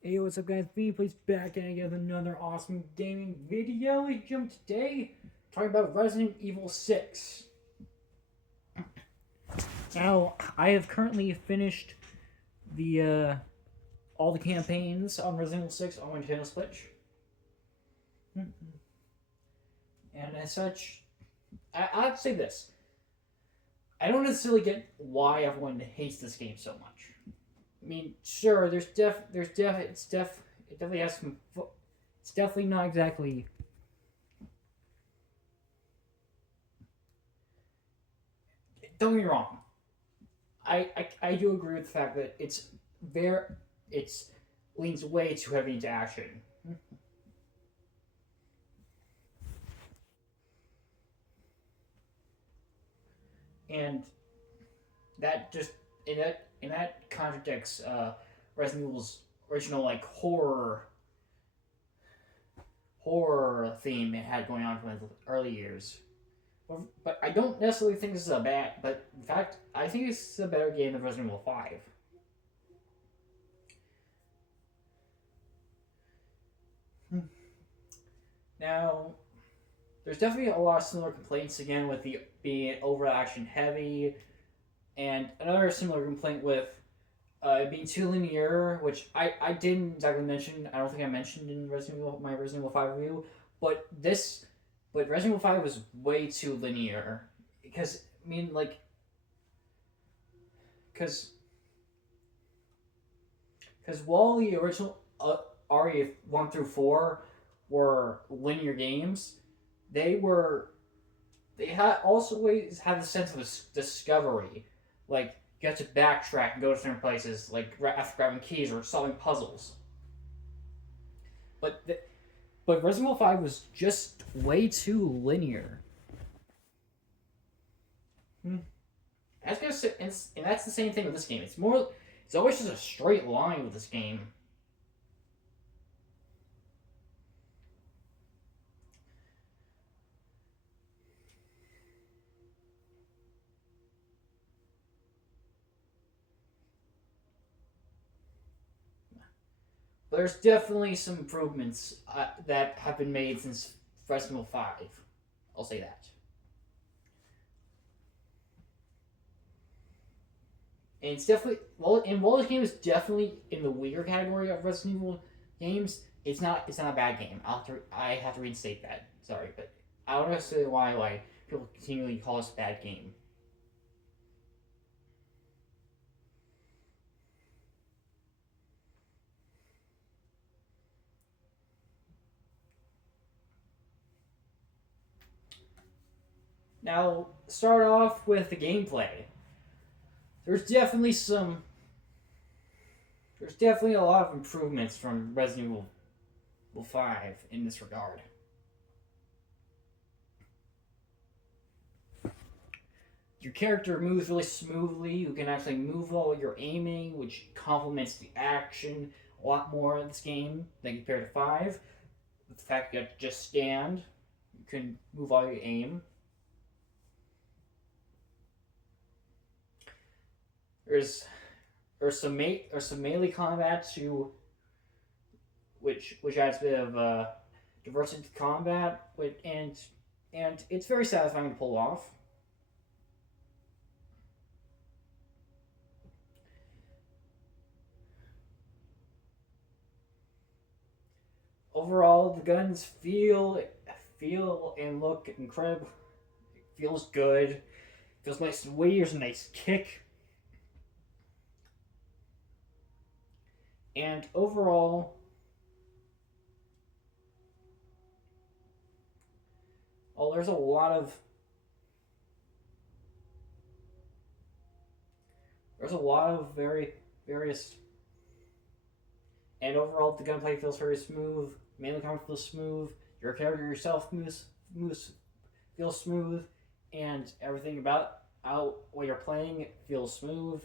Hey, what's up, guys? B plays back and again with another awesome gaming video. We jump today talking about Resident Evil 6. Now, I have currently finished the all the campaigns on Resident Evil 6 on my Nintendo Switch, and as such, I have to say this: I don't necessarily get why everyone hates this game so much. I mean, sure, it definitely has some. It's definitely not exactly. Don't get me wrong. I do agree with the fact that it's leans way too heavy into action, and that just in that contradicts Resident Evil's original like horror theme it had going on from the early years. But I don't necessarily think this is a bad. But in fact, I think this is a better game than Resident Evil 5. Now, there's definitely a lot of similar complaints again with the being over action heavy, and another similar complaint with being too linear, which I didn't exactly mention. I don't think I mentioned in my Resident Evil 5 review, but Resident Evil 5 was way too linear because I mean like because while the original RE 1 through 4 were linear games, they were they had also always had the sense of discovery. Like you have to backtrack and go to different places, like after grabbing keys or solving puzzles. But but Resident Evil 5 was just way too linear. Hmm. That's gonna say, and that's the same thing with this game. It's always just a straight line with this game. There's definitely some improvements that have been made since Resident Evil 5. I'll say that. And it's definitely while this game is definitely in the weaker category of Resident Evil games, it's not a bad game. I have to reinstate that. Sorry, but I don't understand why people continually call this a bad game. Now, start off with the gameplay. There's definitely some. There's definitely a lot of improvements from Resident Evil 5 in this regard. Your character moves really smoothly. You can actually move while you're aiming, which complements the action a lot more in this game than compared to 5. The fact that you have to just stand, you can move while you aim. There's there's some melee combat to which adds a bit of diversity to combat, and it's very satisfying to pull off. Overall, the guns feel and look incredible. It feels good. Feels nice and weighty. There's a nice kick, and overall, oh, there's a lot of very various, and overall the gunplay feels very smooth. Mainly combat feels smooth. Your character yourself moves feels smooth, and everything about out while you're playing feels smooth.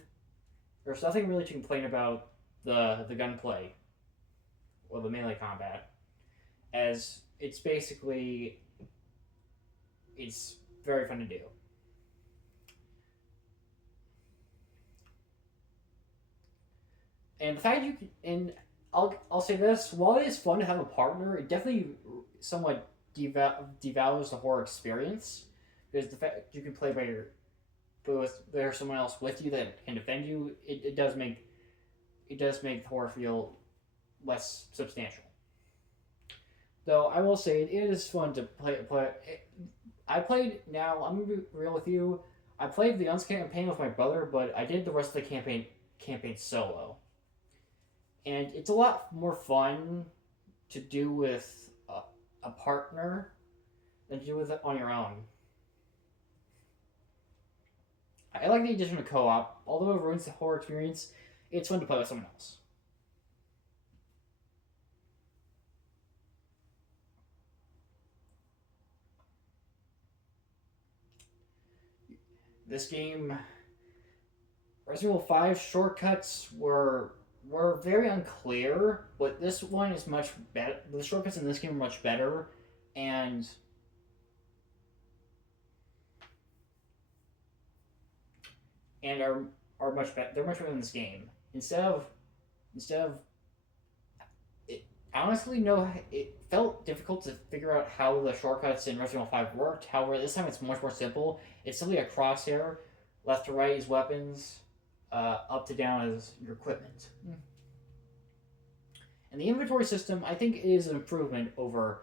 There's nothing really to complain about the gunplay or the melee combat, as it's very fun to do. And the fact you can, and I'll say this: while it is fun to have a partner, it definitely somewhat devalues the horror experience because the fact you can play by your, but with there's someone else with you that can defend you, it does make the horror feel less substantial. Though I will say it is fun to play. I played now. I'm gonna be real with you. I played the Uns campaign with my brother, but I did the rest of the campaign solo, and it's a lot more fun to do with a partner than to do with it on your own. I like the addition of co-op, although it ruins the horror experience. It's fun to play with someone else. This game, Resident Evil 5 shortcuts were very unclear, but this one is much better. The shortcuts in this game are much better, and and are much better. They're much better in this game. Instead of it, I honestly know it felt difficult to figure out how the shortcuts in Resident Evil 5 worked. However, this time it's much more simple. It's simply a crosshair. Left to right is weapons. Up to down is your equipment. And the inventory system, I think, is an improvement over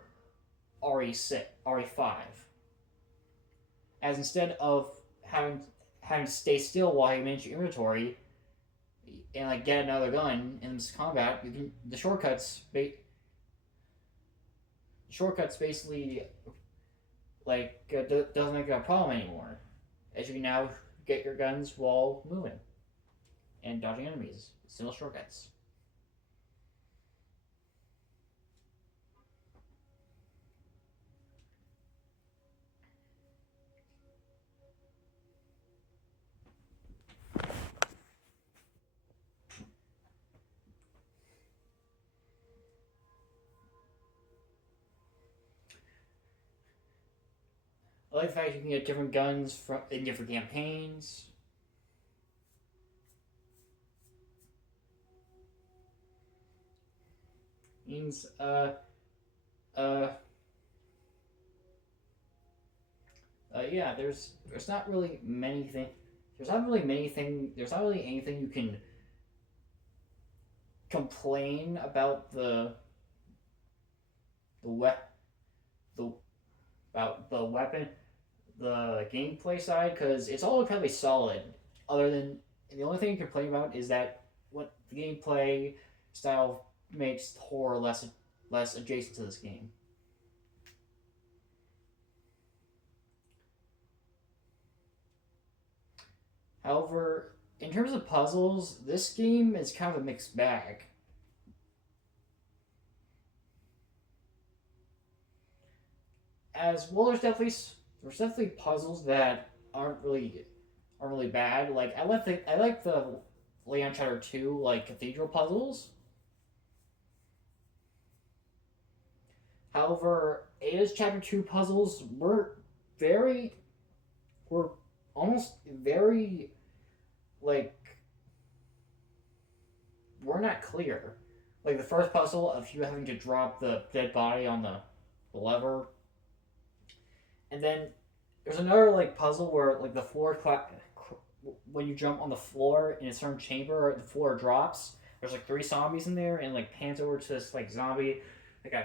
RE5. As instead of having to stay still while you manage your inventory and like get another gun in this combat, you can the shortcuts basically like doesn't make it a problem anymore, as you can now get your guns while moving and dodging enemies. Still shortcuts. I like the fact you can get different guns from in different campaigns. Means uh yeah, there's not really many things. There's not really anything you can complain about the we- the about the weapon the gameplay side because it's all incredibly solid. Other than the only thing you complain about is that what the gameplay style makes horror less adjacent to this game. However, in terms of puzzles, this game is kind of a mixed bag. As well, there's definitely puzzles that aren't really bad. Like I like the Leon Chatter 2 like cathedral puzzles. However, Ada's Chapter 2 puzzles very were almost very like were not clear. Like the first puzzle of you having to drop the dead body on the lever, and then there's another like puzzle where like the floor when you jump on the floor in a certain chamber, the floor drops. There's like three zombies in there, and like pans over to this like zombie that got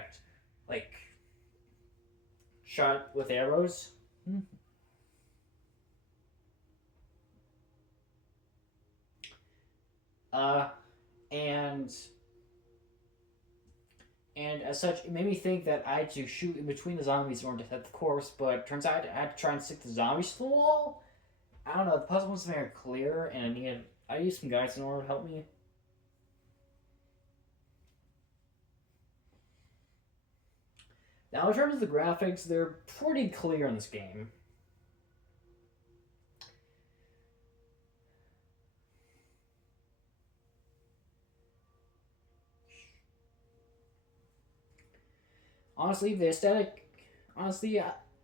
like shot with arrows. Uh, and and as such, it made me think that I had to shoot in between the zombies in order to hit the corpse. But turns out I had to try and stick the zombies to the wall. I don't know. The puzzle wasn't very clear, and I used some guys in order to help me. Now, in terms of the graphics, they're pretty clear in this game. Honestly, the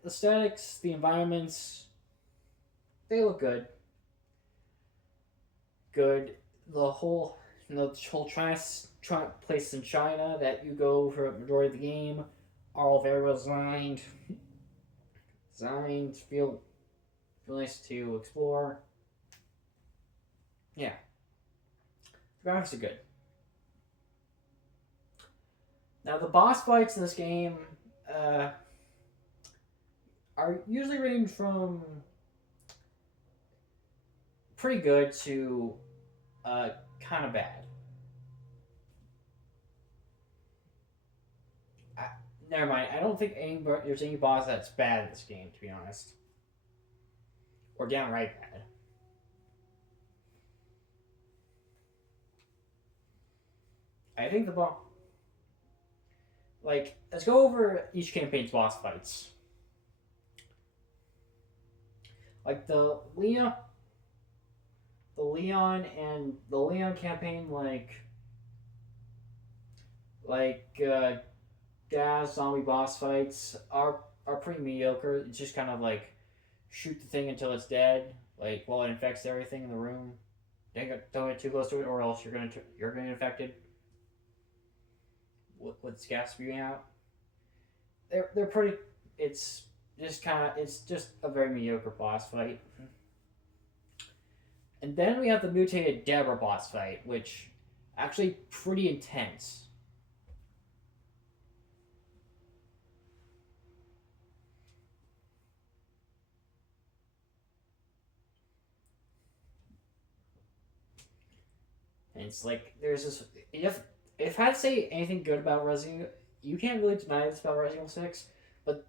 aesthetics, the environments, they look good. Good. The whole, the whole places in China that you go for the majority of the game are all very well designed. Designed feel nice to explore. Yeah, the graphics are good. Now the boss fights in this game uh, are usually range from pretty good to kind of bad. I, Never mind. I don't think there's any boss that's bad in this game, to be honest, or downright bad. I think the boss. Like, let's go over each campaign's boss fights. Like the Leon campaign, like Daz zombie boss fights are pretty mediocre. It's just kind of like shoot the thing until it's dead, like while it infects everything in the room. Don't get too close to it, or else you're gonna get infected with this gas spewing out. They're pretty. It's it's just a very mediocre boss fight. And then we have the mutated Deborah boss fight, which actually pretty intense. And it's like there's this if I had to say anything good about Resident Evil, you can't really deny this about Resident Evil 6, but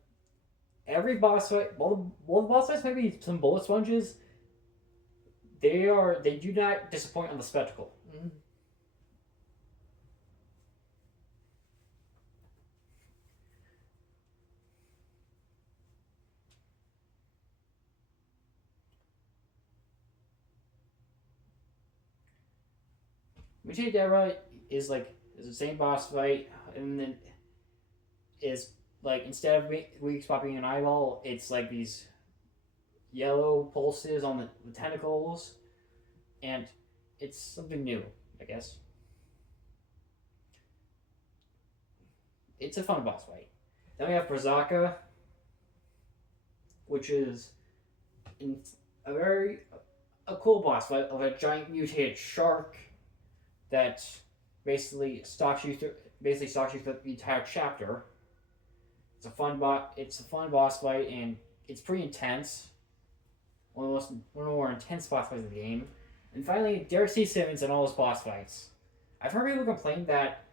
every boss fight, well the boss fights maybe some bullet sponges, they do not disappoint on the spectacle. Mm-hmm. Michi Dera is the same boss fight, and then is like instead of weak spot being an eyeball, it's like these yellow pulses on the tentacles, and it's something new, I guess. It's a fun boss fight. Then we have Brazaka, which is in a very a cool boss fight of a giant mutated shark that basically stalks you through the entire chapter. It's a fun boss fight, and it's pretty intense. One of the more intense boss fights of the game. And finally, Derek C. Simmons and all his boss fights. I've heard people complain that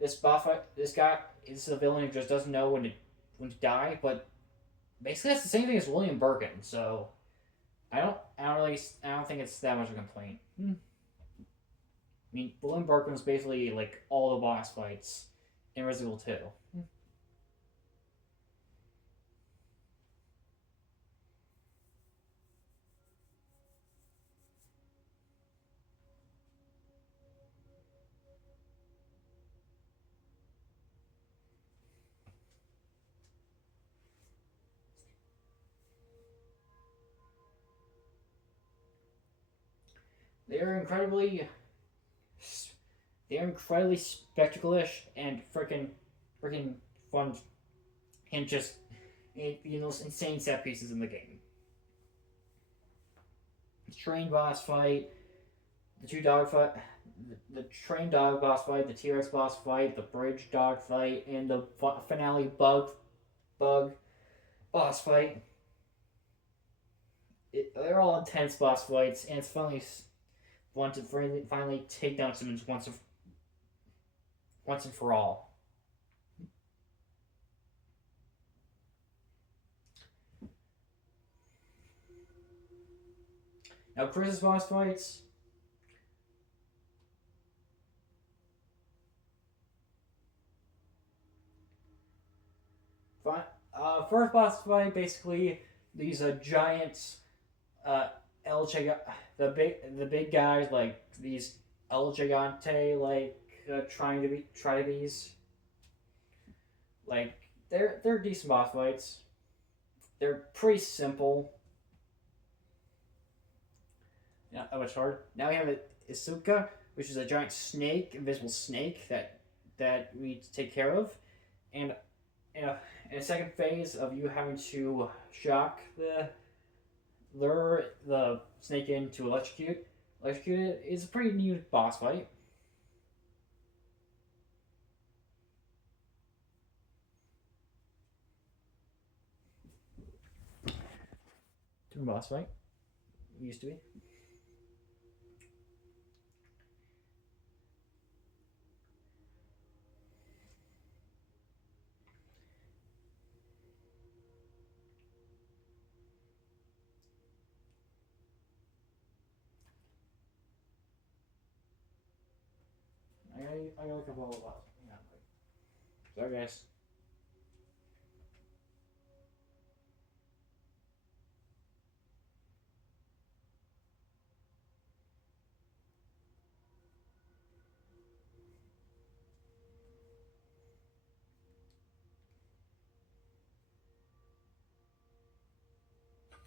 this guy is a villain who just doesn't know when to die, but basically that's the same thing as William Birkin. So I don't think it's that much of a complaint. I mean, William Birkin was basically like all the boss fights in Resident Evil 2. They're incredibly they're incredibly spectaculish and freaking fun, and just those insane set pieces in the game. The train boss fight, the two dog fight, the train dog boss fight, the T Rex boss fight, the bridge dog fight, and the finale bug boss fight. They're all intense boss fights, and it's fun to finally take down Simmons once and for all. Now, Chris's boss fights. First boss fight, basically, these giants, El Gig- the big guys like these El Gigante try to these like they're decent boss fights. They're pretty simple. Not that much hard. Now we have Isuka, which is a giant snake, invisible snake that we need to take care of, and in a second phase of you having to shock lure the snake in to electrocute it is a pretty new boss fight. Different boss fight. It used to be. I gotta look up all the boss. Yeah. Sorry, guys.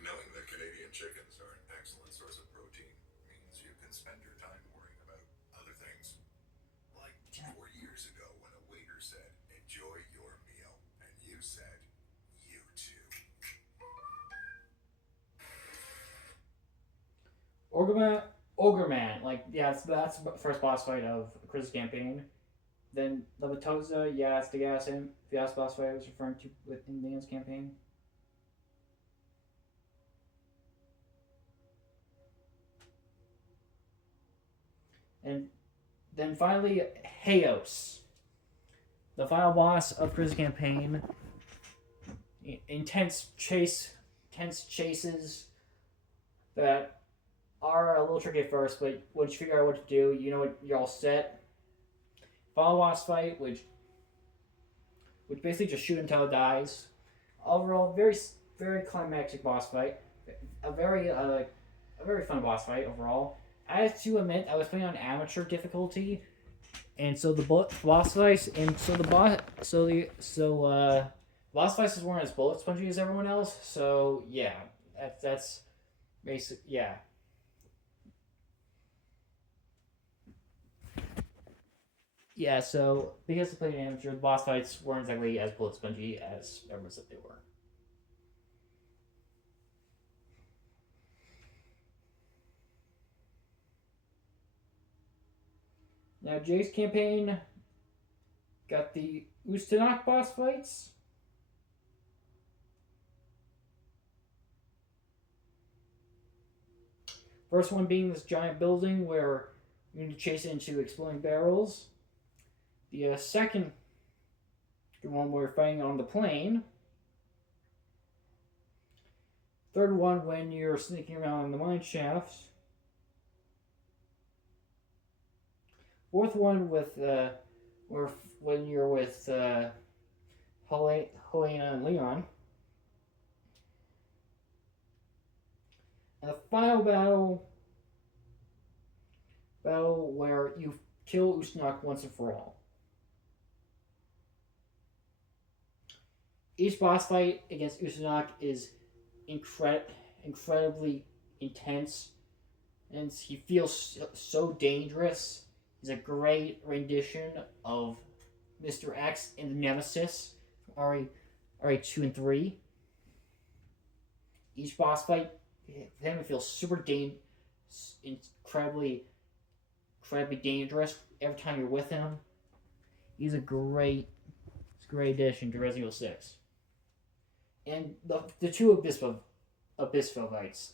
Knowing that Canadian chickens are an excellent source of protein means you can spend your time worrying about other things. Like 4 years ago when a waiter said, "Enjoy your meal," and you said, "You too." Ogreman, like yeah, that's the first boss fight of Chris's campaign. Then Levitosa, yeah, it's the gas boss fight I was referring to within Dan's campaign. And then finally, Heos, the final boss of Chris's campaign. Intense chases that are a little tricky at first, but once you figure out what to do, you know what you're all set. Final boss fight, which basically just shoot until it dies. Overall, very climactic boss fight. A very fun boss fight overall. I have to admit, I was playing on amateur difficulty, and so the boss fights, and so the boss fights weren't as bullet spongy as everyone else. So yeah, that's basic. Yeah. Yeah, so because I played amateur, the boss fights weren't exactly as bullet spongy as everyone said they were. Now Jay's campaign got the Ustanok boss fights. First one being this giant building where you need to chase it into exploding barrels. The second one we're fighting on the plane. Third one when you're sneaking around in the mine shafts. Fourth one with when you're with Helena and Leon. And the final battle where you kill Ustanok once and for all. Each boss fight against Ustanok is incredibly intense, and he feels so dangerous. He's a great rendition of Mr. X and the Nemesis, RE 2 and 3. Each boss fight, him feels super incredibly dangerous every time you're with him. He's a great addition to Resident Evil 6. And the two Abyssvo fights,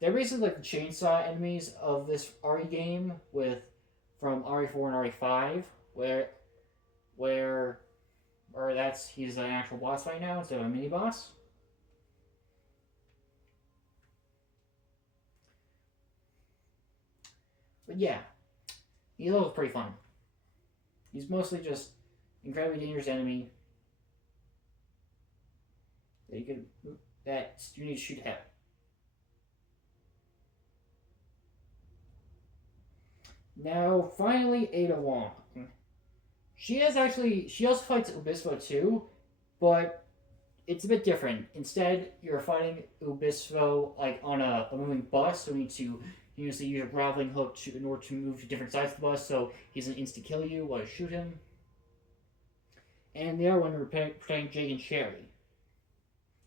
they're basically like the chainsaw enemies of this RE game from RE4 and RE5, where he's an actual boss fight now instead of a mini boss. But yeah, he's always pretty fun. He's mostly just incredibly dangerous enemy that you need to shoot at. Now, finally, Ada Wong. She also fights Abyssvo too, but it's a bit different. Instead, you're fighting Abyssvo like on a moving bus, so you he needs to use a grappling hook in order to move to different sides of the bus, so he doesn't insta kill you while you shoot him. And the other one protecting Jake and Sherry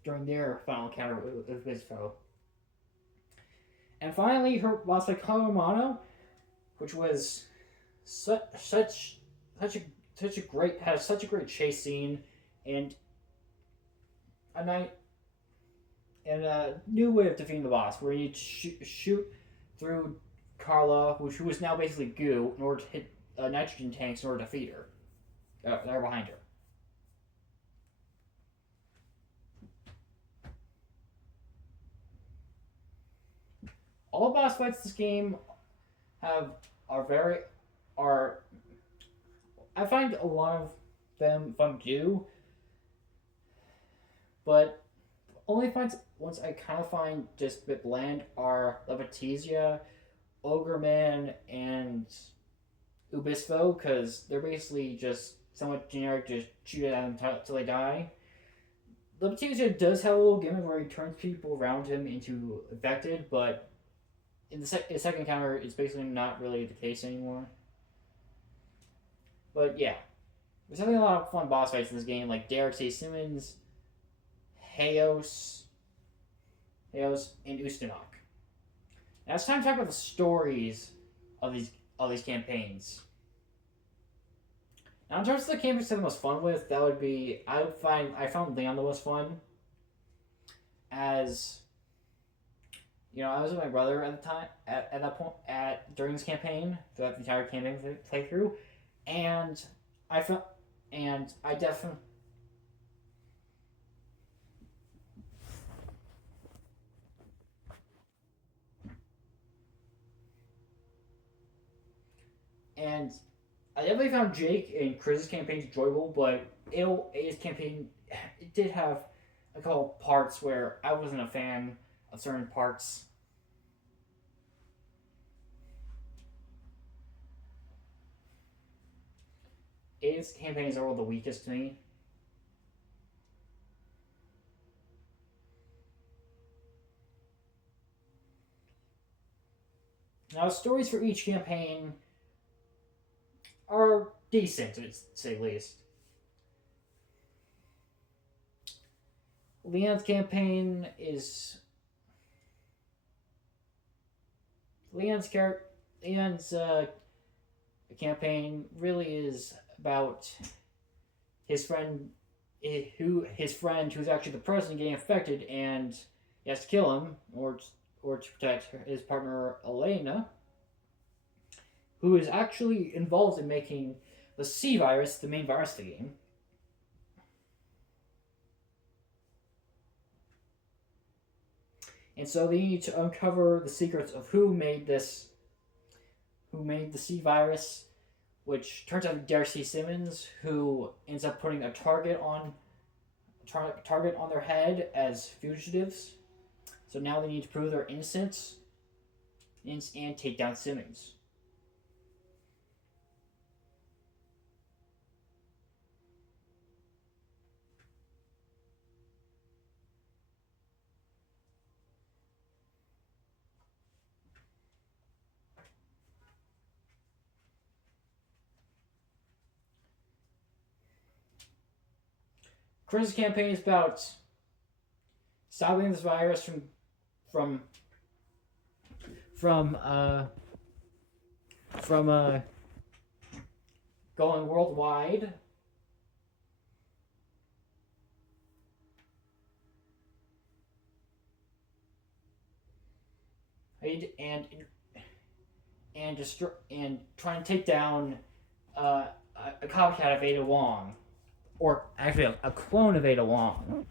during their final encounter with Bizfo. And finally, her boss like Harumano, which was such a great chase scene, and a new way of defeating the boss, where you need to shoot through Carla, who is now basically goo, in order to hit nitrogen tanks in order to defeat her. They're behind her. All boss fights in this game are I find a lot of them fun to do, but only fights ones I kind of find just a bit bland are Levatizia, Ogre Man, and Ubisfo, because they're basically just somewhat generic, just shoot at them till they die. Levatizia does have a little gimmick where he turns people around him into infected, but in the second encounter, it's basically not really the case anymore. But yeah, there's definitely a lot of fun boss fights in this game, like Derek C. Simmons, Heos, and Ustanok. Now it's time to talk about the stories of these campaigns. Now, in terms of the campaigns I'm the most fun with, that would be I found Leon the most fun, as I was with my brother at the time at that point during this campaign throughout the entire campaign playthrough, and I definitely. And I definitely found Jake and Chris's campaigns enjoyable, but A's campaign, it did have a couple parts where I wasn't a fan of certain parts. A's campaigns are all the weakest to me. Now, stories for each campaign are decent, to say the least. Leon's campaign is campaign really is about his friend who's actually the president getting infected, and he has to kill him or to protect his partner Elena, who is actually involved in making the C virus the main virus of the game. And so they need to uncover the secrets of who made the C virus, which turns out to be Derek C. Simmons, who ends up putting a target on their head as fugitives. So now they need to prove their innocence and take down Simmons. Chris's campaign is about stopping this virus from going worldwide. And destroy and try and take down a copycat of Ada Wong, or actually a clone of Ada Wong.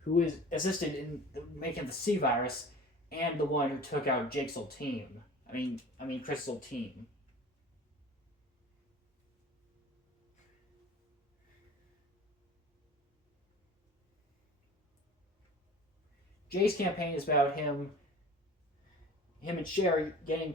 Who is assisted in making the C virus, and the one who took out Jake's old team. I mean Chris's old team. Jay's campaign is about him and Sherry getting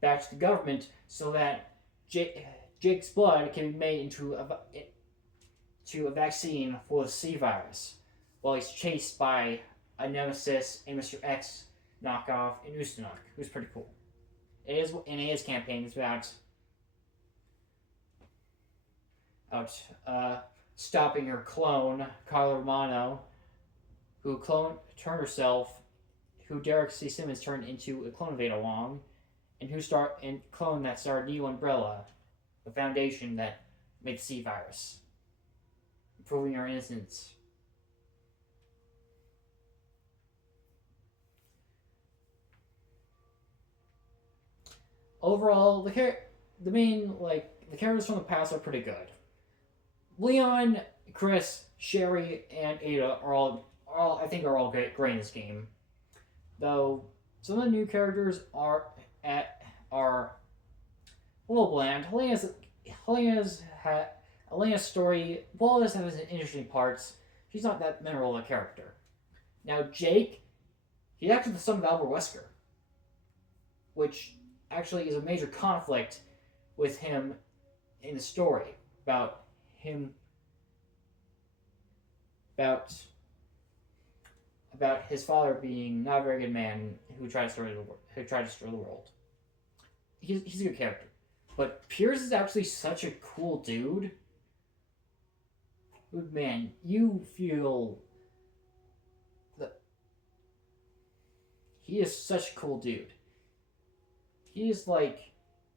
back to the government so that Jake's blood can be made into a vaccine for the C virus, while he's chased by a Nemesis and Mr. X knockoff in Ustinok, who's pretty cool. It is in his campaign. It's about stopping her clone, Carla Romano, who turned herself, who Derek C. Simmons turned into a clone of Ada Wong, and clone that started New Umbrella, the foundation that made the C virus, proving her innocence. Overall, the characters from the past are pretty good. Leon, Chris, Sherry, and Ada are all great in this game. Though some of the new characters are a little bland. Helena's story, while it has interesting parts, she's not that memorable a character. Now Jake, he's actually the son of Albert Wesker, which actually is a major conflict with him in the story about his father being not a very good man who tried to destroy the world. He's a good character, but Pierce is actually such a cool dude. Man, you feel that he is such a cool dude. He is like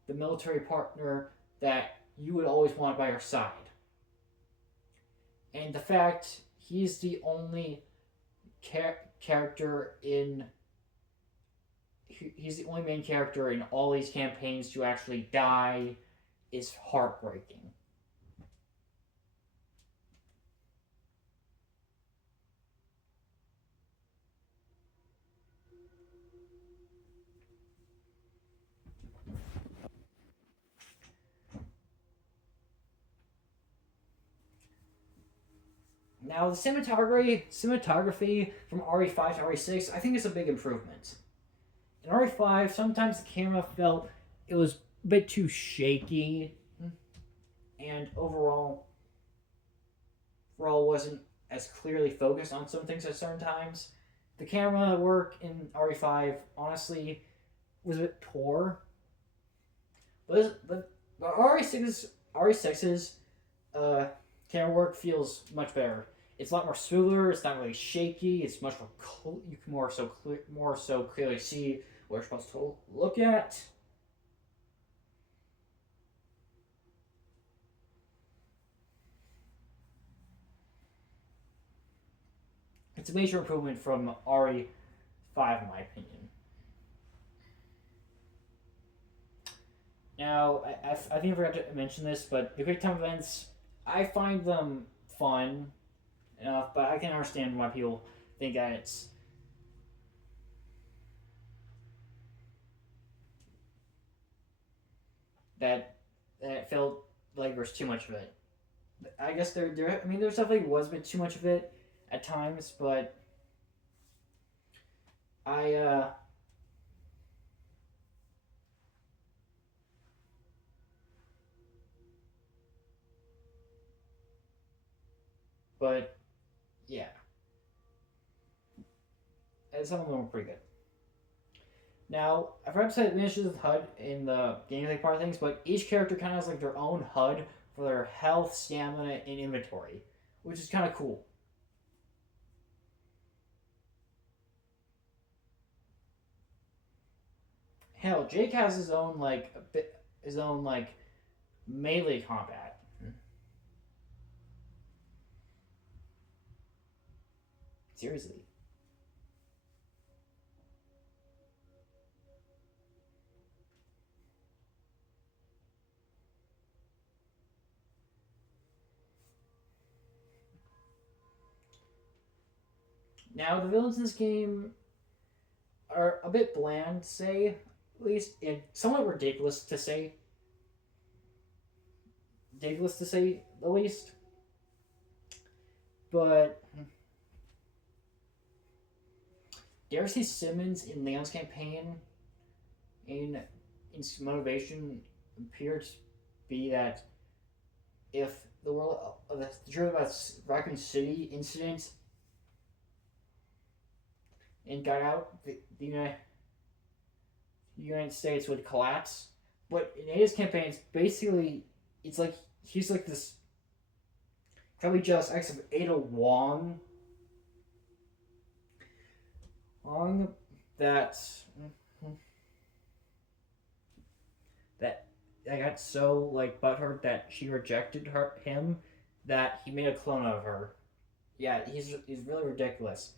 the military partner that you would always want by your side. And the fact he's the only character in... He's the only main character in all these campaigns to actually die is heartbreaking. Now, the cinematography from RE5 to RE6, I think is a big improvement. In RE5, sometimes the camera felt it was a bit too shaky, and overall wasn't as clearly focused on some things at certain times. The camera work in RE5, honestly, was a bit poor. But RE6's camera work feels much better. It's a lot more smoother. It's not really shaky. It's much more you can more so clearly see what you're supposed to look at. It's a major improvement from RE5, in my opinion. Now, I think I forgot to mention this, but the quick time events, I find them fun enough, but I can understand why people think that it felt like there's too much of it. I guess there definitely was a bit too much of it at times, but but yeah, some of them were pretty good. Now, I forgot to say it finishes with HUD in the gameplay part of things, but each character kind of has like their own HUD for their health, stamina, and inventory, which is kind of cool. Hell, Jake has his own melee combat. Seriously. Now, the villains in this game are a bit bland, to say, at least, and somewhat ridiculous to say. Ridiculous to say the least. But Darcy Simmons in Leon's campaign in Motivation appeared be that if the world, the truth about Raccoon City incident and got out, the United States would collapse. But in Ada's campaigns, basically, it's like he's like this probably just ex of Ada Wong that that I got so like butthurt that she rejected him that he made a clone of her. Yeah, he's really ridiculous.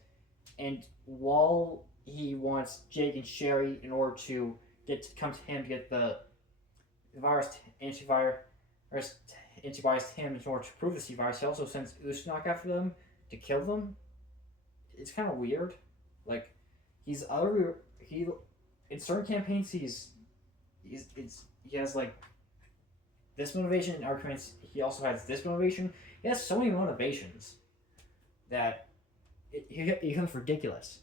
And while he wants Jake and Sherry in order to come to him to get the virus antibodies to him in order to prove the C virus, he also sends Usnak after them to kill them. It's kind of weird. Like he in certain campaigns he has like this motivation. In arguments, he also has this motivation. He has so many motivations that it becomes ridiculous.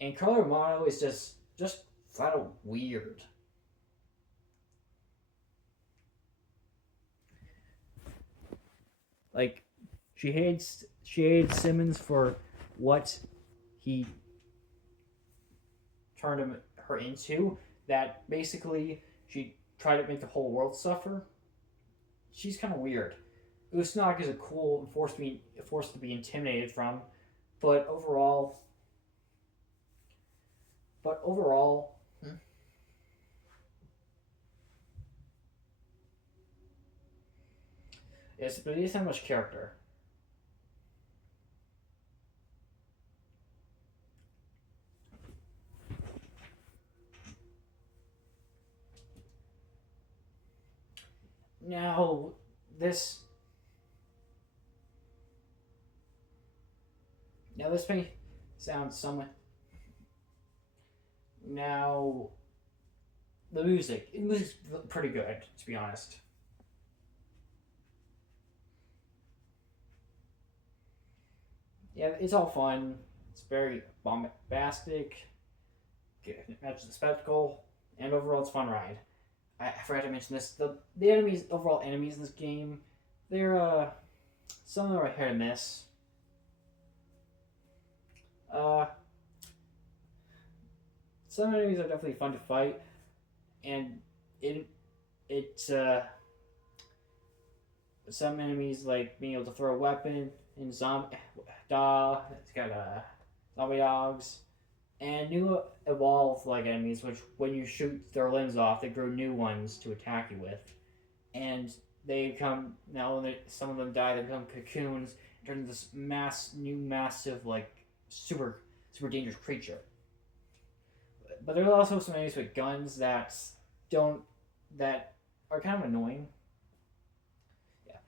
And Carla Romano is just flat out weird. Like she hates Simmons for what he turned her into. That basically she tried to make the whole world suffer. She's kind of weird. Usnak is a cool force to be intimidated from, but overall, but he doesn't have much character. Now, this may sound somewhat. Now, the music's pretty good, to be honest. Yeah, it's all fun. It's very bombastic. It matches the spectacle, and overall, it's a fun ride. I forgot to mention this. The overall enemies in this game, they're some of them are hit or miss. Some enemies are definitely fun to fight, and some enemies like being able to throw a weapon in zombie dogs, and new evolved like enemies, which when you shoot their limbs off, they grow new ones to attack you with, and they become now when some of them die, they become cocoons, and turn into this massive like super dangerous creature. But there are also some enemies with guns that are kind of annoying. Yeah,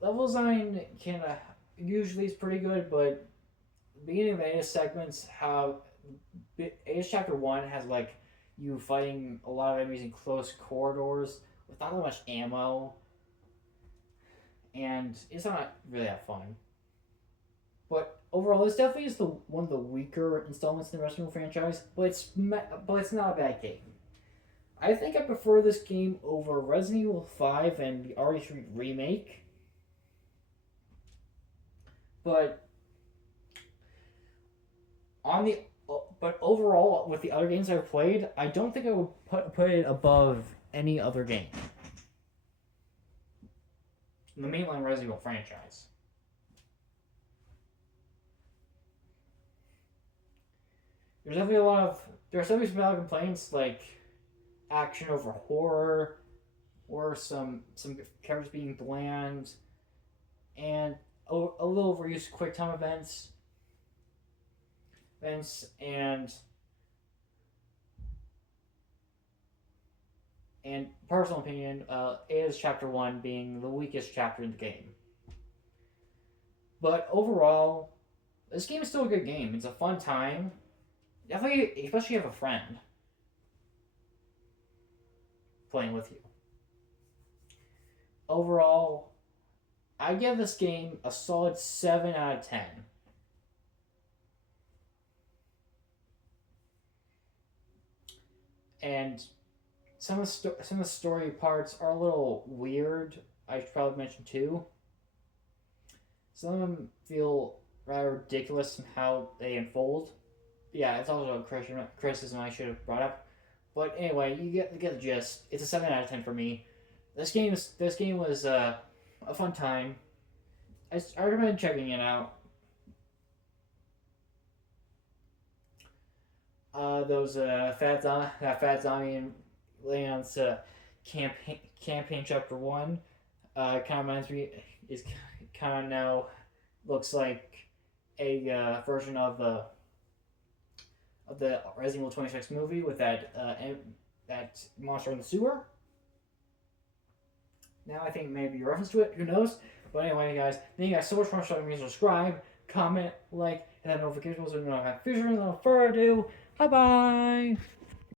level design usually is pretty good, but the beginning of Ada's segments have Ada's Chapter 1 has like you fighting a lot of enemies in close corridors with not that much ammo, and it's not really that fun. But overall, this definitely is one of the weaker installments in the Resident Evil franchise, but it's not a bad game. I think I prefer this game over Resident Evil 5 and the RE3 remake. But overall, with the other games I've played, I don't think I would put it above any other game in the mainline Resident Evil franchise. There's definitely some valid complaints like action over horror, or some characters being bland, and a little overused quick time events, and personal opinion, Ada's Chapter 1 being the weakest chapter in the game. But overall, this game is still a good game. It's a fun time. Definitely, especially if you have a friend playing with you. Overall, I give this game a solid 7 out of 10. And some of the story parts are a little weird. I should probably mention too. Some of them feel rather ridiculous in how they unfold. Yeah, it's also a criticism I should have brought up. But anyway, you get the gist. It's a 7 out of 10 for me. This game was a fun time. I recommend checking it out. That Fat Zombie and Leon's campaign chapter 1 kind of reminds me, is kind of now looks like a version of the Resident Evil 26 movie with that monster in the sewer. Now I think maybe a reference to it. Who knows? But anyway, guys, thank you guys so much for watching. Me subscribe, comment, like, and that notifications so you know I have future. Without further ado, bye bye.